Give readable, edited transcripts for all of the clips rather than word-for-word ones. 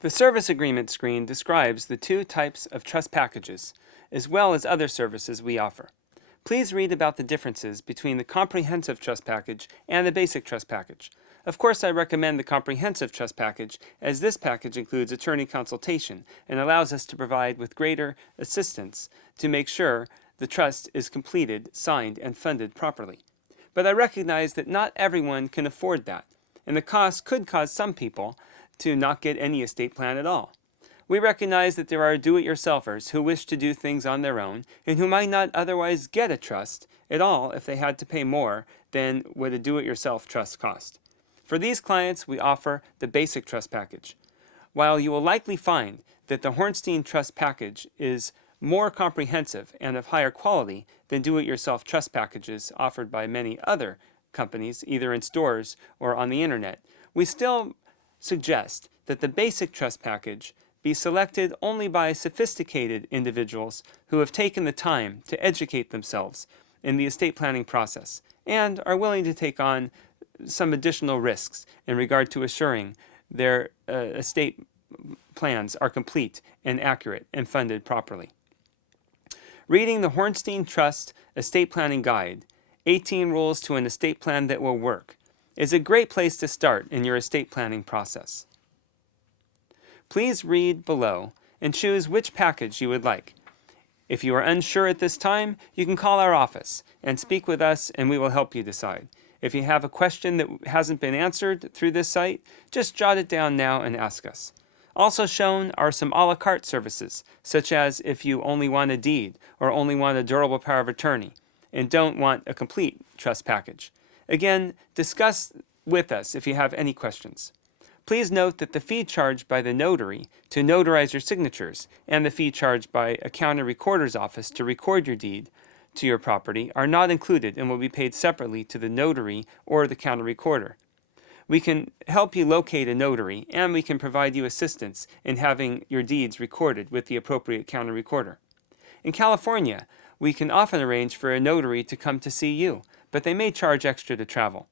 The service agreement screen describes the two types of trust packages, as well as other services we offer. Please read about the differences between the comprehensive trust package and the basic trust package. Of course, I recommend the comprehensive trust package, as this package includes attorney consultation and allows us to provide with greater assistance to make sure the trust is completed, signed, and funded properly. But I recognize that not everyone can afford that, and the cost could cause some people to not get any estate plan at all. We recognize that there are do-it-yourselfers who wish to do things on their own and who might not otherwise get a trust at all if they had to pay more than what a do-it-yourself trust cost. For these clients, we offer the basic trust package. While you will likely find that the Hornstein trust package is more comprehensive and of higher quality than do-it-yourself trust packages offered by many other companies, either in stores or on the internet, we still suggest that the basic trust package be selected only by sophisticated individuals who have taken the time to educate themselves in the estate planning process and are willing to take on some additional risks in regard to assuring their estate plans are complete and accurate and funded properly. Reading the Hornstein Trust Estate Planning Guide, 18 Rules to an Estate Plan That Will Work, is a great place to start in your estate planning process. Please read below and choose which package you would like. If you are unsure at this time, you can call our office and speak with us and we will help you decide. If you have a question that hasn't been answered through this site, just jot it down now and ask us. Also shown are some a la carte services, such as if you only want a deed or only want a durable power of attorney and don't want a complete trust package. Again, discuss with us if you have any questions. Please note that the fee charged by the notary to notarize your signatures and the fee charged by a county recorder's office to record your deed to your property are not included and will be paid separately to the notary or the county recorder. We can help you locate a notary and we can provide you assistance in having your deeds recorded with the appropriate county recorder. In California, we can often arrange for a notary to come to see you, but they may charge extra to travel.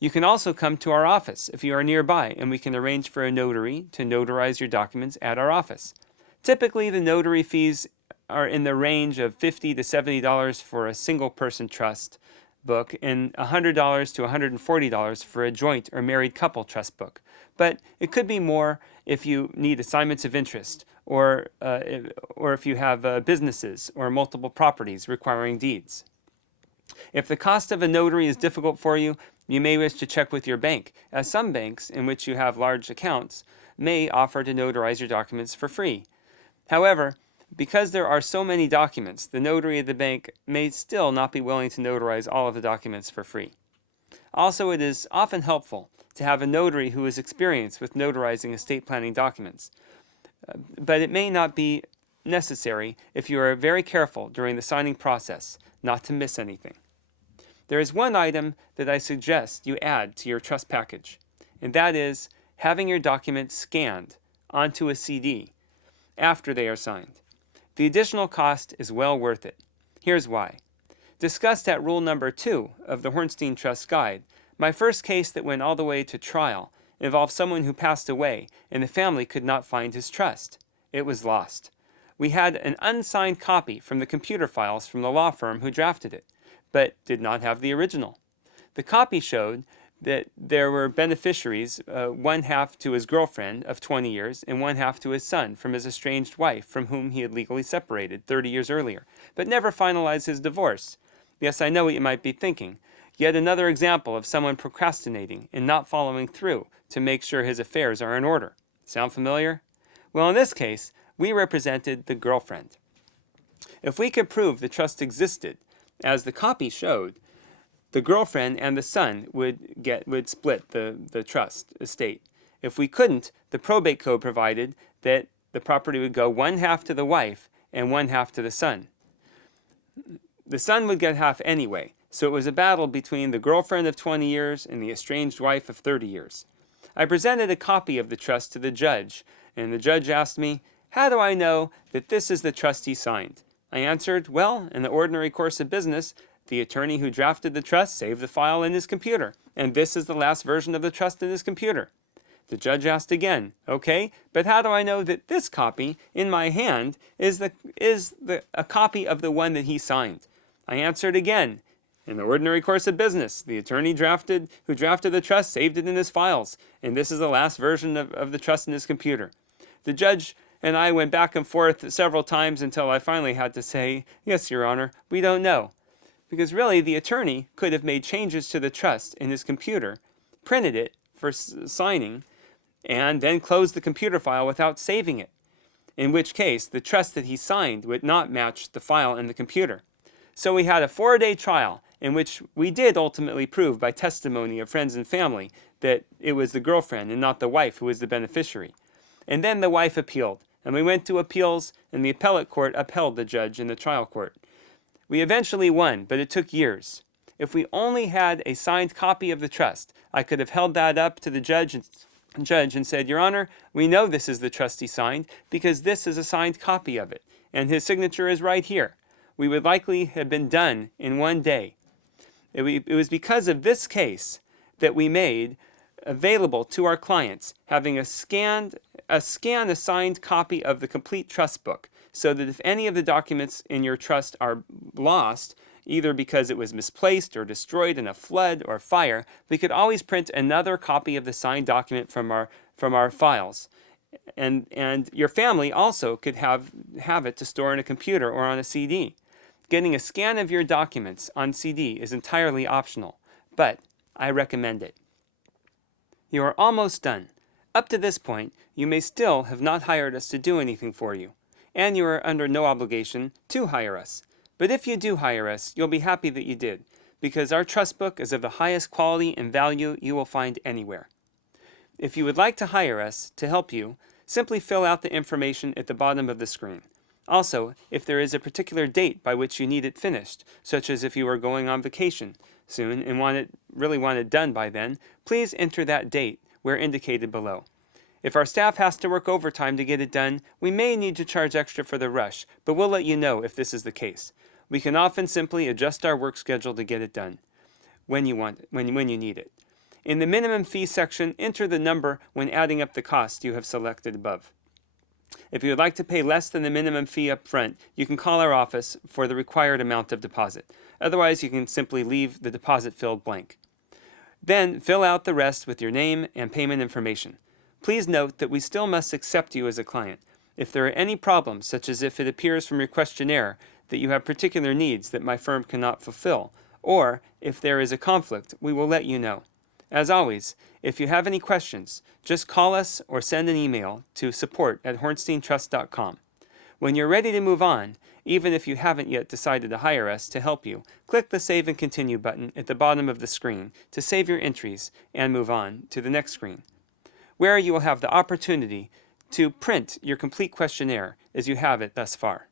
You can also come to our office if you are nearby, and we can arrange for a notary to notarize your documents at our office. Typically, the notary fees are in the range of $50 to $70 for a single-person trust book and $100 to $140 for a joint or married couple trust book. But it could be more if you need assignments of interest or if you have businesses or multiple properties requiring deeds. If the cost of a notary is difficult for you, you may wish to check with your bank, as some banks in which you have large accounts may offer to notarize your documents for free. However, because there are so many documents, the notary of the bank may still not be willing to notarize all of the documents for free. Also, it is often helpful to have a notary who is experienced with notarizing estate planning documents, but it may not be necessary if you are very careful during the signing process not to miss anything. There is one item that I suggest you add to your trust package, and that is having your documents scanned onto a CD after they are signed. The additional cost is well worth it. Here's why. Discussed at rule number 2 of the Hornstein Trust Guide, my first case that went all the way to trial involved someone who passed away and the family could not find his trust. It was lost. We had an unsigned copy from the computer files from the law firm who drafted it, but did not have the original. The copy showed that there were beneficiaries, one half to his girlfriend of 20 years and one half to his son from his estranged wife from whom he had legally separated 30 years earlier, but never finalized his divorce. Yes, I know what you might be thinking. Yet another example of someone procrastinating and not following through to make sure his affairs are in order. Sound familiar? Well, in this case, we represented the girlfriend. If we could prove the trust existed, as the copy showed, the girlfriend and the son would split the trust estate. If we couldn't, the probate code provided that the property would go one half to the wife and one half to the son. The son would get half anyway, so it was a battle between the girlfriend of 20 years and the estranged wife of 30 years. I presented a copy of the trust to the judge, and the judge asked me, "How do I know that this is the trust he signed?" I answered, "Well, in the ordinary course of business, the attorney who drafted the trust saved the file in his computer, and this is the last version of the trust in his computer." The judge asked again, okay, but how do I know that this copy in my hand is a copy of the one that he signed? I answered again, in the ordinary course of business, the attorney who drafted the trust saved it in his files, and this is the last version of the trust in his computer. The judge and I went back and forth several times until I finally had to say, yes, Your Honor, we don't know. Because really, the attorney could have made changes to the trust in his computer, printed it for signing, and then closed the computer file without saving it, in which case the trust that he signed would not match the file in the computer. So we had a 4-day trial in which we did ultimately prove by testimony of friends and family that it was the girlfriend and not the wife who was the beneficiary. And then the wife appealed, and we went to appeals, and the appellate court upheld the judge in the trial court. We eventually won, but it took years. If we only had a signed copy of the trust, I could have held that up to the judge and said, Your Honor, we know this is the trust he signed because this is a signed copy of it, and his signature is right here. We would likely have been done in 1 day. It was because of this case that we made available to our clients having a signed copy of the complete trust book, so that if any of the documents in your trust are lost, either because it was misplaced or destroyed in a flood or fire, we could always print another copy of the signed document from our files. And your family also could have it to store in a computer or on a CD. Getting a scan of your documents on CD is entirely optional, but I recommend it. You are almost done. Up to this point, you may still have not hired us to do anything for you, and you are under no obligation to hire us. But if you do hire us, you'll be happy that you did, because our trust book is of the highest quality and value you will find anywhere. If you would like to hire us to help you, simply fill out the information at the bottom of the screen. Also, if there is a particular date by which you need it finished, such as if you are going on vacation soon and really want it done by then, please enter that date where indicated below. If our staff has to work overtime to get it done, we may need to charge extra for the rush, but we'll let you know if this is the case. We can often simply adjust our work schedule to get it done when you need it. In the minimum fee section, enter the number when adding up the cost you have selected above. If you would like to pay less than the minimum fee up front, you can call our office for the required amount of deposit. Otherwise, you can simply leave the deposit field blank. Then, fill out the rest with your name and payment information. Please note that we still must accept you as a client. If there are any problems, such as if it appears from your questionnaire that you have particular needs that my firm cannot fulfill, or if there is a conflict, we will let you know. As always, if you have any questions, just call us or send an email to support@hornsteintrust.com. When you're ready to move on, even if you haven't yet decided to hire us to help you, click the Save and Continue button at the bottom of the screen to save your entries and move on to the next screen, where you will have the opportunity to print your complete questionnaire as you have it thus far.